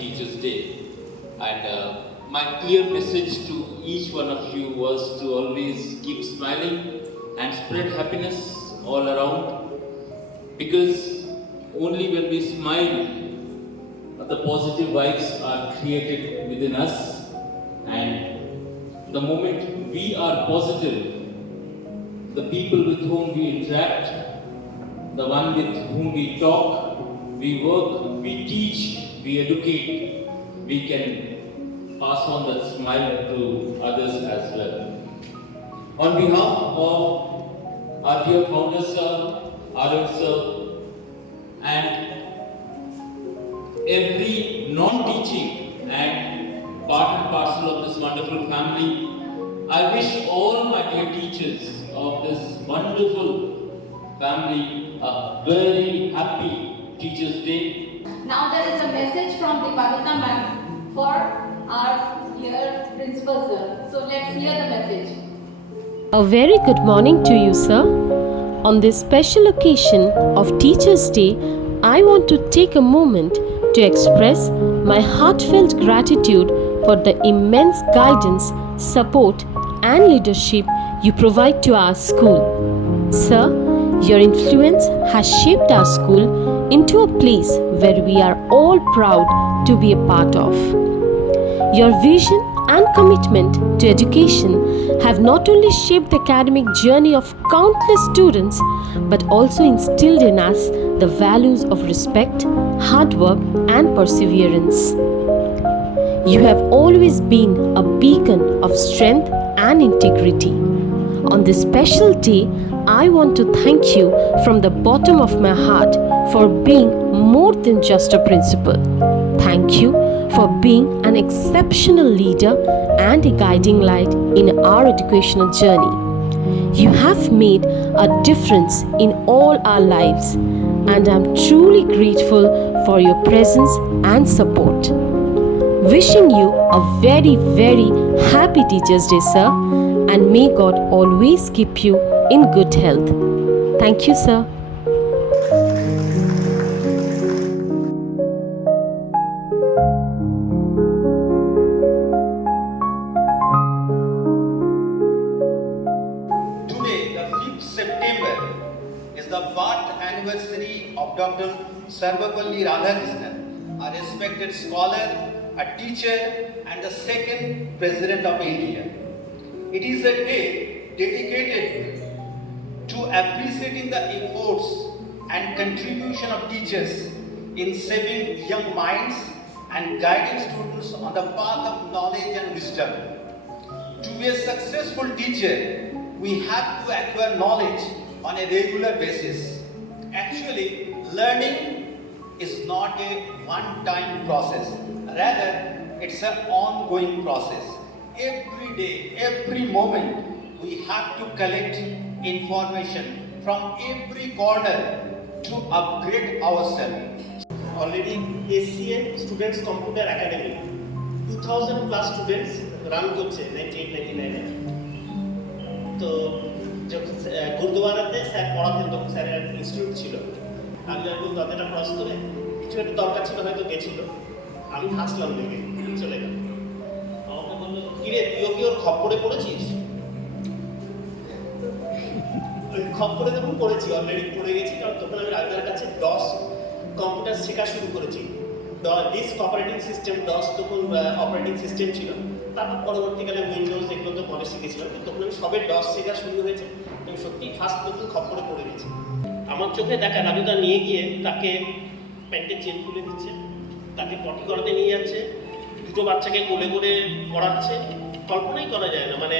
Teachers' Day. And my clear message to each one of you was to always keep smiling and spread happiness all around, because only when we smile, the positive vibes are created within us, and the moment we are positive, the people with whom we interact, the one with whom we talk, we work, we teach, we educate, we can pass on that smile to others as well. On behalf of our dear founder sir, Arun sir, and every non-teaching and part and parcel of this wonderful family, I wish all my dear teachers of this wonderful family a very happy Teachers' Day. Now there is a message from Deepavita ma'am for our dear principal sir. So let's hear the message. A very good morning to you, sir. On this special occasion of Teachers' Day, I want to take a moment to express my heartfelt gratitude for the immense guidance, support, and leadership you provide to our school. Sir, your influence has shaped our school into a place where we are all proud to be a part of. Your vision and commitment to education have not only shaped the academic journey of countless students, but also instilled in us the values of respect, hard work, and perseverance. You have always been a beacon of strength and integrity. On this special day, I want to thank you from the bottom of my heart for being more than just a principal. Thank you for being an exceptional leader and a guiding light in our educational journey. You have made a difference in all our lives, and I'm truly grateful for your presence and support. Wishing you a very, very happy Teachers' Day, sir, and may God always keep you in good health. Thank you, sir. Today, the 5th September, is the birth anniversary of Dr. Sarvapalli Radhakrishnan, a respected scholar, a teacher, and the second President of India. It is a day dedicated to appreciating the efforts and contribution of teachers in shaping young minds and guiding students on the path of knowledge and wisdom. To be a successful teacher, we have to acquire knowledge on a regular basis. Actually, learning is not a one-time process. Rather, it's an ongoing process. Every day, every moment, we have to collect information from every corner to upgrade ourselves. Already ACN Students Computer Academy 2000 plus students run করছে 1999 তো যখন গুরুদুয়ারাতে স্যার পড়াতেন তখন স্যারের ইনস্টিটিউট ছিল। আমি যখন দরজাটা ক্রস করে কিছু একটা দরকার ছিল হয়তো গেছিল, আমি হাসলাম দেখে চলে গেল। আমাকে বললো কিরে তুইও কি ওর খপ্পরে পড়েছিস? ওই খপ্পরে যখন পড়েছি অলরেডি পড়ে গেছি, কারণ তখন আমি রাজার কাছে ডস কম্পিউটার শেখা শুরু করেছি। ডিস্ক অপারেটিং সিস্টেম, ডস তখন অপারেটিং সিস্টেম ছিল। তারপর পরবর্তীকালে উইন্ডোজ এগুলো তো পরে শিখেছিলাম, কিন্তু তখন আমি সবে ডস শেখা শুরু হয়েছে। আমি সত্যিই ফার্স্ট নতুন খপ্পরে পড়ে গেছি। আমার চোখে দেখা রাজুদা নিয়ে গিয়ে তাকে প্যান্টের চেন খুলে দিচ্ছে, তাকে পটি করাতে নিয়ে যাচ্ছে, দুটো বাচ্চাকে কোলে করে পড়াচ্ছে। কল্পনাই করা যায় না, মানে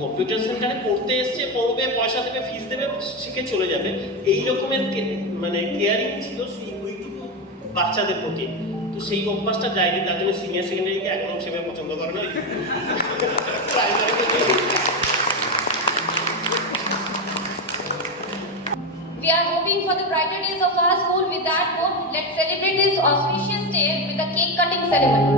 কম্পিউটার সেন্টারে পড়তে এসছে, পড়বে, পয়সা দেবে, ফিস দেবে, শিখে চলে যাবে। এই রকমের মানে কেয়ারিং ছিল ওইটুকু বাচ্চাদের প্রতি। তো সেই অভ্যাসটা যায়নি, তার জন্য সিনিয়র সেকেন্ডারিকে একদম সেভাবে পছন্দ করে না। We are hoping for the brighter days of our school. With that note, let's celebrate this auspicious day with a cake cutting ceremony.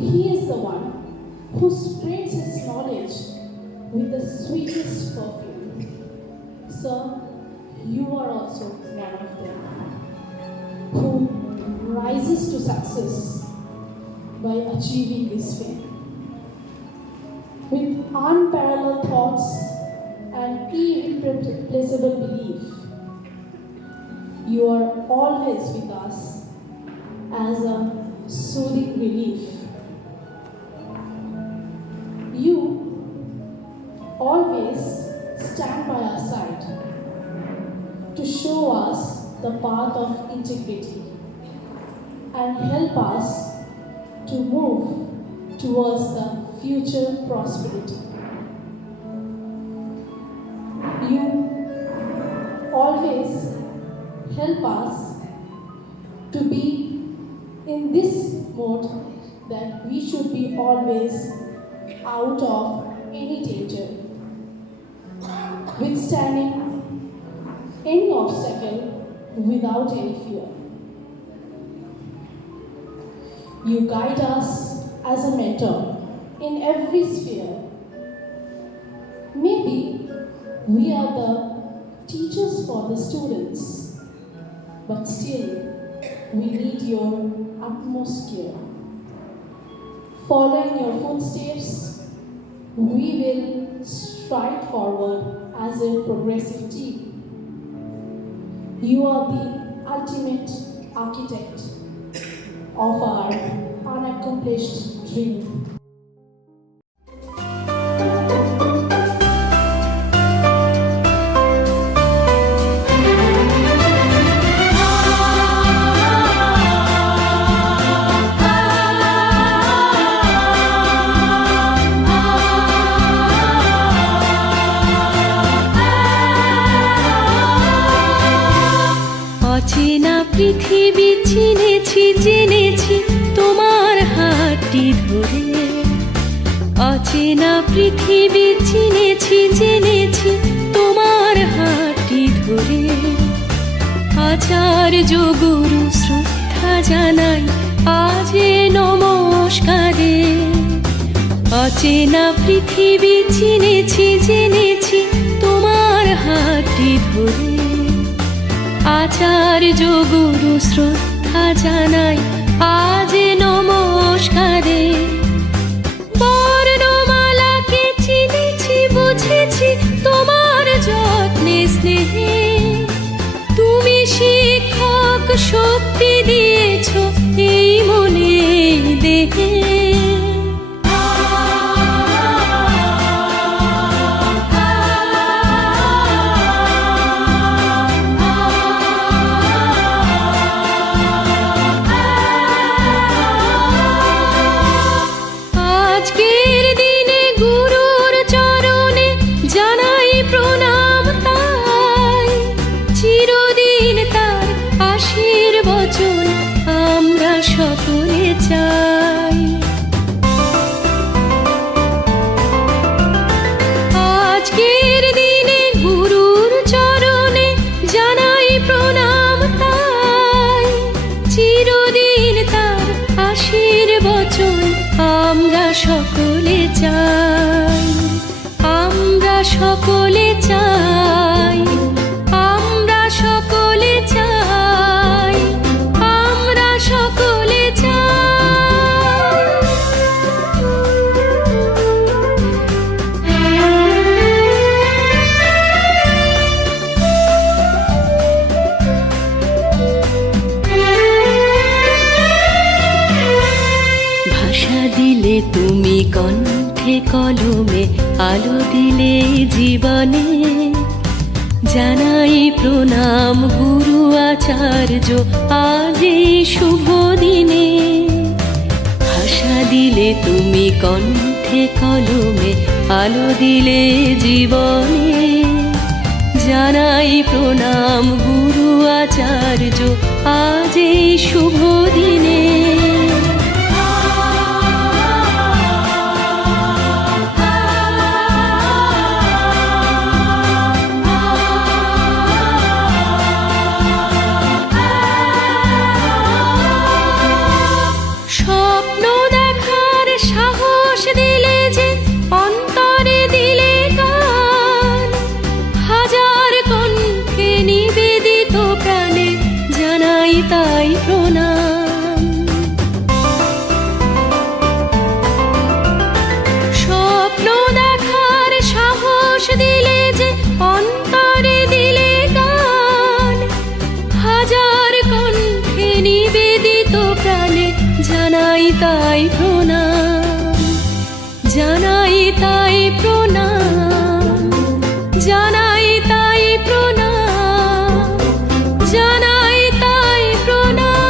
He is the one who spreads his knowledge with the sweetest perfume. Sir, you are also one of them who rises to success by achieving this fame. With unparalleled thoughts and irreplaceable belief, you are always with us as a soothing relief. You always stand by our side to show us the path of integrity and help us to move towards the future prosperity. You always help us to be in this mode that we should be always out of any danger, withstanding any obstacle without any fear. You guide us as a mentor in every sphere. Maybe we are the teachers for the students, but still we need your utmost care. Following your footsteps, we will stride forward as a progressive team. You are the ultimate architect of our unaccomplished dream. অচেনা পৃথিবী চিনেছি জেনেছি তোমার হাতটি ধরে, অচেনা পৃথিবী চিনেছি জেনেছি তোমার হাতটি ধরে। আচার্য গুরু শ্রদ্ধা জানাই আজ এ নমস্কারে। অচেনা পৃথিবী চিনেছি জেনেছি তোমার হাতটি ধরে। আচার্য গুরু শ্রদ্ধা জানাই আজ নমস্কারে। বর্ণমালাকে চিনেছি বুঝেছি তোমার যত্নে স্নেহে। তুমি শিক্ষক শক্তি দিয়েছ এই মনে এই দেহে। সকলে চাই আজকের দিনে গুরুর চরণে জানাই প্রণাম তাই। চিরদিন তার আশীর্বচন আমরা সকলে চাই, আমরা সকলে চাই, আমরা সকলে চাই, আমরা সকলে চাই। ভাষা দিলে তুমি কণ্ঠে কলমে, আলো দিলে জীবনে। জানাই প্রণাম গুরু আচার্য আজ এই শুভ দিনে। ভাষা দিলে তুমি কণ্ঠে কলমে, আলো দিলে জীবনে। জানাই প্রণাম গুরু আচার্য আজ এই শুভ দিনে। স্বপ্ন দেখা জানাই তাই প্রণাম, জানাই তাই প্রণাম, জানাই তাই প্রণাম, জানাই তাই প্রণাম।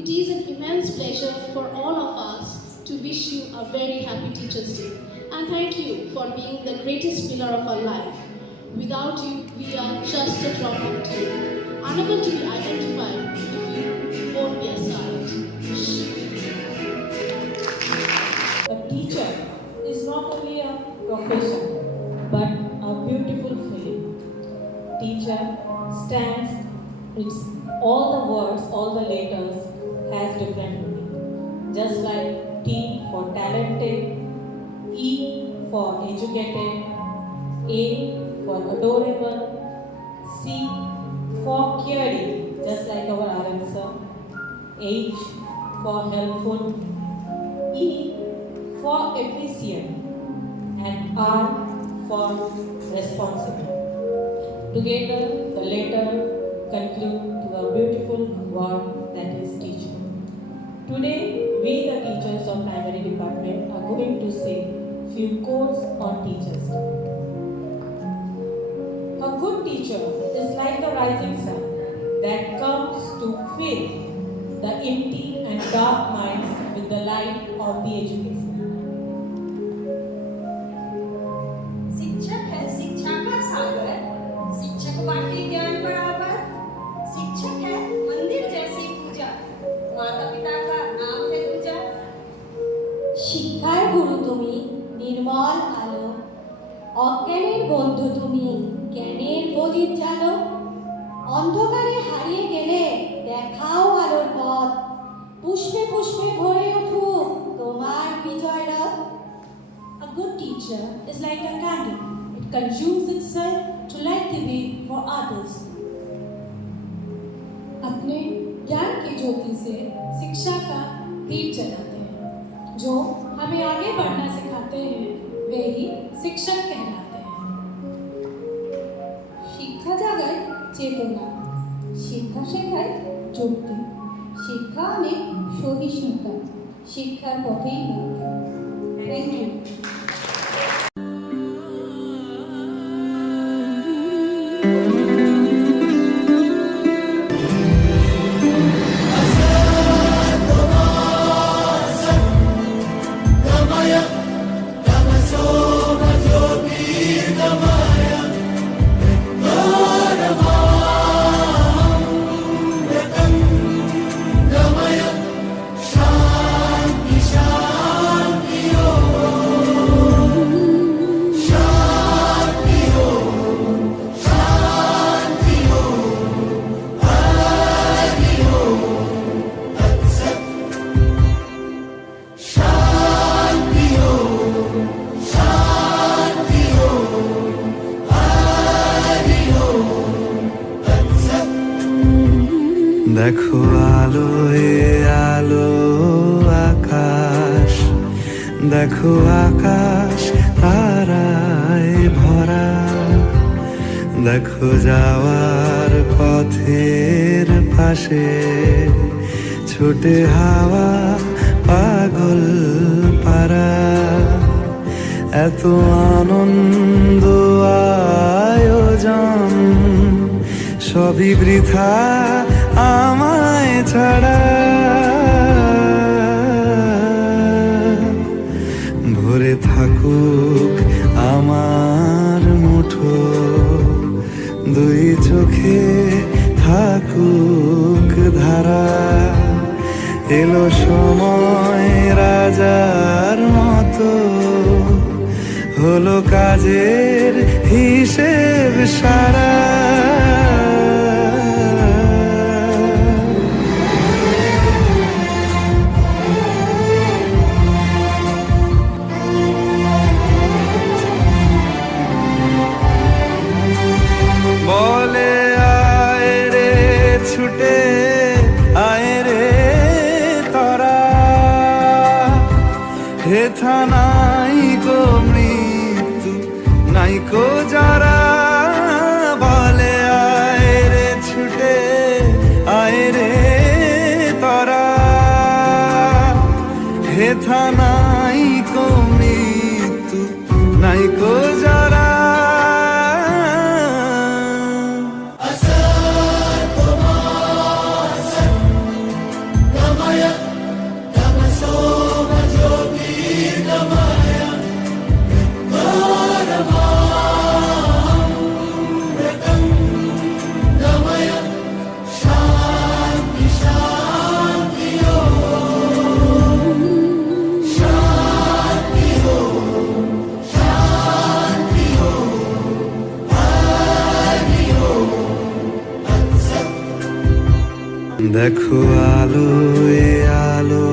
It is an immense pleasure for all of us to wish you a very happy Teachers' Day. And thank you for being the greatest pillar of our life. Without you, we are just a drop of tea, unable to be identified if you won't be aside. A teacher is not only a profession, but a beautiful feeling. Teacher stands, it's all the words, all the letters has different meaning. Just like T for talented, E for educated, A for adorable, C for caring, just like our RM sir, H for helpful, E for efficient, and R for responsible. Together, the letter conclude to a beautiful word that is teacher. Today, we the teachers of primary department are going to say few quotes on Teachers Day. A good teacher is like the rising sun that comes to fill the empty and dark minds with the light of the education. शिक्षक है शिक्षा का सागर, शिक्षक बांटे ज्ञान बराबर। शिक्षक है मंदिर जैसी पूजा, माता पिता का नाम है दूजा। শিক্ষার গুরু তুমি, নির্মল আলো, অজ্ঞানের বন্ধু তুমি, জ্ঞানের প্রদীপ জালো। অন্ধকারে হারিয়ে গেলে দেখাও আলোর পথ, পুষ্পে পুষ্পে ভরে উঠুক তোমার বিজয় রথ। A good teacher is like a candle. It consumes itself to light the way for others. अपने ज्ञान की ज्योति से शिक्षा का दीप जलाते हैं। जो हमें आगे बढ़ना सिखाते हैं वे ही शिक्षक कहलाते हैं। শিক্ষা জাগায় চেতনা, শিক্ষা শেখায় যুক্তি, শিক্ষা আনে সহিষ্ণুতা, শিক্ষার পথেই থ্যাংক ইউ। দেখো আলোয় আলো আকাশ, দেখো আকাশ তারায় ভরা, দেখো যাওয়ার পথের পাশে ছুটে হাওয়া পাগল পারা। এত আনন্দ আয়োজন সবই বৃথা আমায় ছাড়া। ভরে থাকুক আমার মুঠো, দুই চোখে থাকুক ধারা। এলো সময় রাজার মতো, হলো কাজের হিসেব সারা। বলে আয় রে ছুটে আয় রে তরা, হেথা নাই গো মৃত্যু নাই কো যারা। বলে আয় রে ছুটে আয় রে তরা, হেথা নাই কো মৃত্যু নাই কো যারা। দেখো আলোয় আলো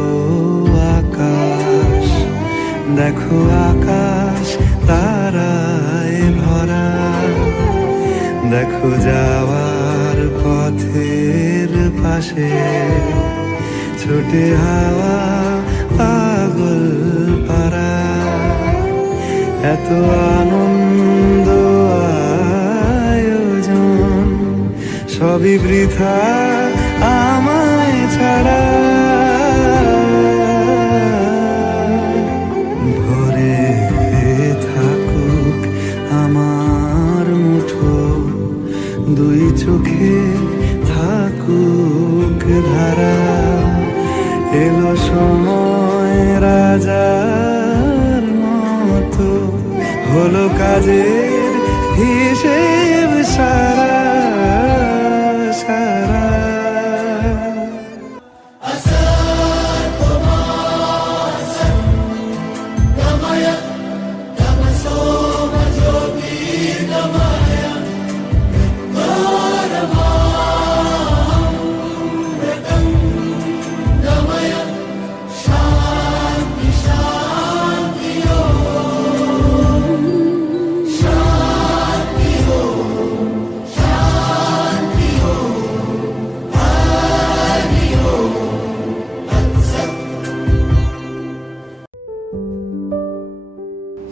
আকাশ, দেখো আকাশ তারায় ভরা, দেখো যাওয়ার পথের পাশে ছুটে হাওয়া পাগল পারা। এত আনন্দ আয়োজন সবই বৃথা আমায় ছাড়া। ভরে চোখে থাকুক ধারা এলো সময় রাজার মতো হলো কাজের হিসেব সারা সারা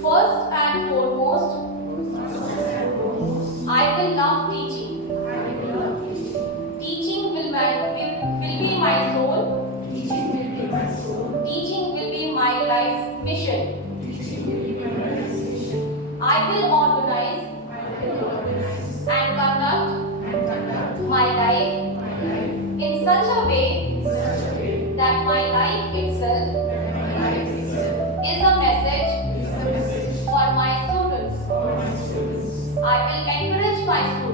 First and foremost, I will love teaching. Teaching will be my soul. Teaching will be my life's mission. I will organize and conduct my life in such a way that my life itself is a message for my students. I will encourage my students